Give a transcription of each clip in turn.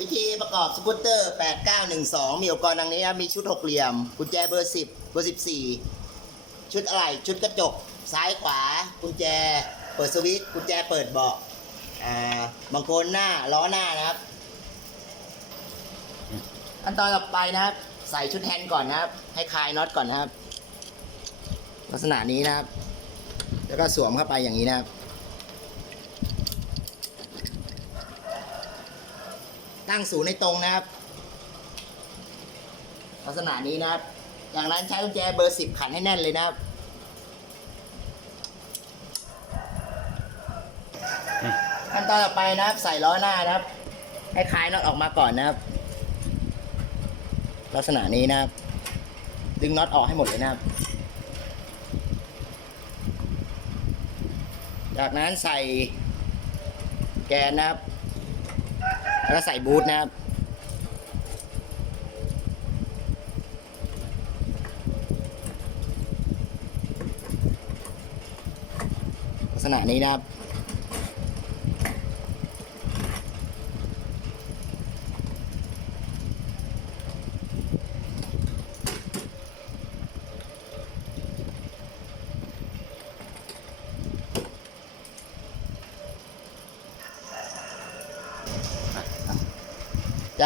วิธีประกอบสกูตเตอร์ 8912 มีอุปกรณ์ดังนี้ครับมีชุดหกเหลี่ยม กุญแจเบอร์ 10 เบอร์ 14 ชุดอะไหล่ชุดกระจก ซ้ายขวา กุญแจ เปิดสวิตช์กุญแจเปิดเบาะอ่าบางคนหน้า ล้อหน้านะครับ ขั้นตอนต่อไปนะครับ ใส่ชุดแฮนด์ก่อนนะครับ ให้คลายน็อตก่อนนะครับ ลักษณะนี้นะครับ แล้วก็สวมเข้าไปอย่างนี้นะครับ ตั้งศูนย์ในตรงนะครับ ลักษณะนี้นะครับอย่างนั้นใช้กุญแจเบอร์สิบขันให้แน่นเลยนะครับขั้นตอนต่อไปนะครับ ใส่ล้อหน้านะครับ ให้คลายน็อตออกมาก่อนนะครับ ลักษณะนี้นะครับ ดึงน็อตออกให้หมดเลยนะครับ จากนั้นใส่แกนนะครับ แล้วก็ใส่บูทนะครับลักษณะนี้นะครับ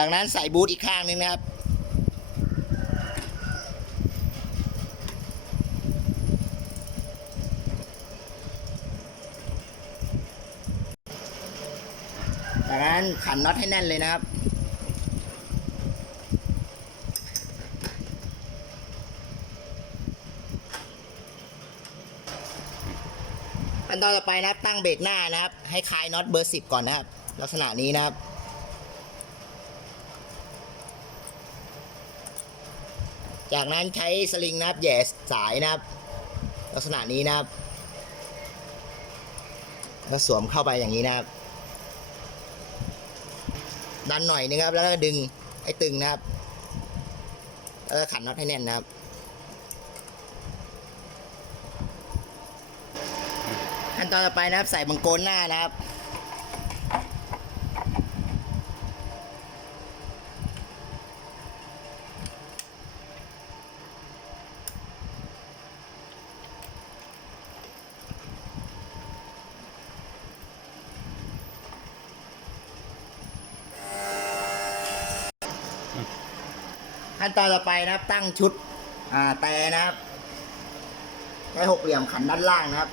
จากนั้นใส่บูทอีกข้างหนึงนะครับ จากนั้นขันน็อตให้แน่นเลยนะครับขั้นตอนต่อไปนะครับตั้งเบรกหน้านะครับ ให้คลายน็อตเบอร์สิบก่อนนะครับ ลักษณะนี้นะครับ จากนั้นใช้สลิงนะครับแย่สายนะครับ ลักษณะนี้นะครับ แล้วสวมเข้าไปอย่างนี้นะครับ ดันหน่อยนึงครับ แล้วก็ดึงให้ตึงนะครับแล้วก็ขันน็อตให้แน่นนะครับขั้นตอนต่อไปนะครับ ใส่บังโกนหน้านะครับ ขั้นตอนต่อไปนะครับ ตั้งชุด อ่าแต่นะครับใช้หกเหลี่ยมขันด้านล่างนะครับ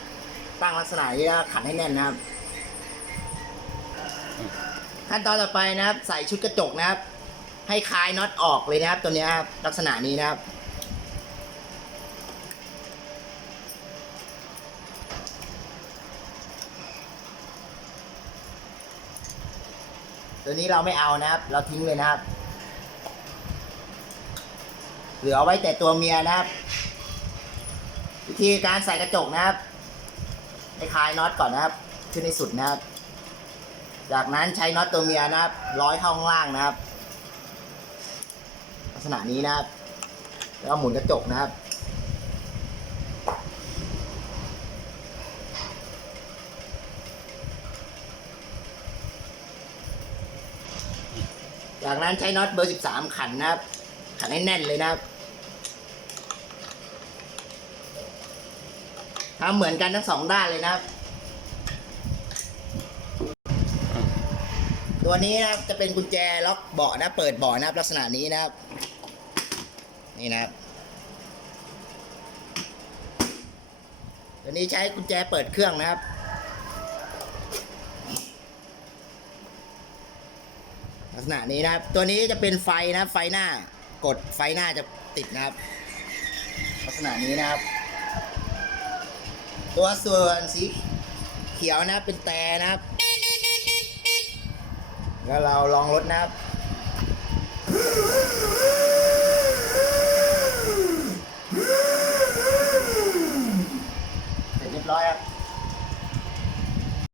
ตั้งลักษณะนี้แล้วขันให้แน่นนะครับ ขั้นตอนต่อไปนะครับ ใส่ชุดกระจกนะครับ ให้คลายน็อตออกเลยนะครับ ตัวนี้ครับลักษณะนี้นะครับตัวนี้เราไม่เอานะครับ เราทิ้งเลยนะครับ เหลือไว้แต่ตัวเมียนะครับ วิธีการใส่กระจกนะครับให้คลายน็อตก่อนนะครับ ขึ้นในสุดนะครับ จากนั้นใช้น็อตตัวเมียนะครับ ร้อยเข้าข้างล่างนะครับ ลักษณะนี้นะครับ แล้วหมุนกระจกนะครับจากนั้นใช้น็อตเบอร์ 13 ขันนะครับ ขันให้แน่นเลยนะครับทำเหมือนกันทั้งสองด้านเลยนะครับ ตัวนี้นะครับจะเป็นกุญแจล็อกเบาะนะ เปิดเบาะนะครับลักษณะนี้นะครับ นี่นะครับ ตัวนี้ใช้กุญแจเปิดเครื่องนะครับลักษณะนี้นะครับ ตัวนี้จะเป็นไฟนะไฟหน้า กดไฟหน้าจะติดนะครับ ลักษณะนี้นะครับ ตัวส่วนสีเขียวนะเป็นแต่นะครับ แล้วเราลองรถนะครับ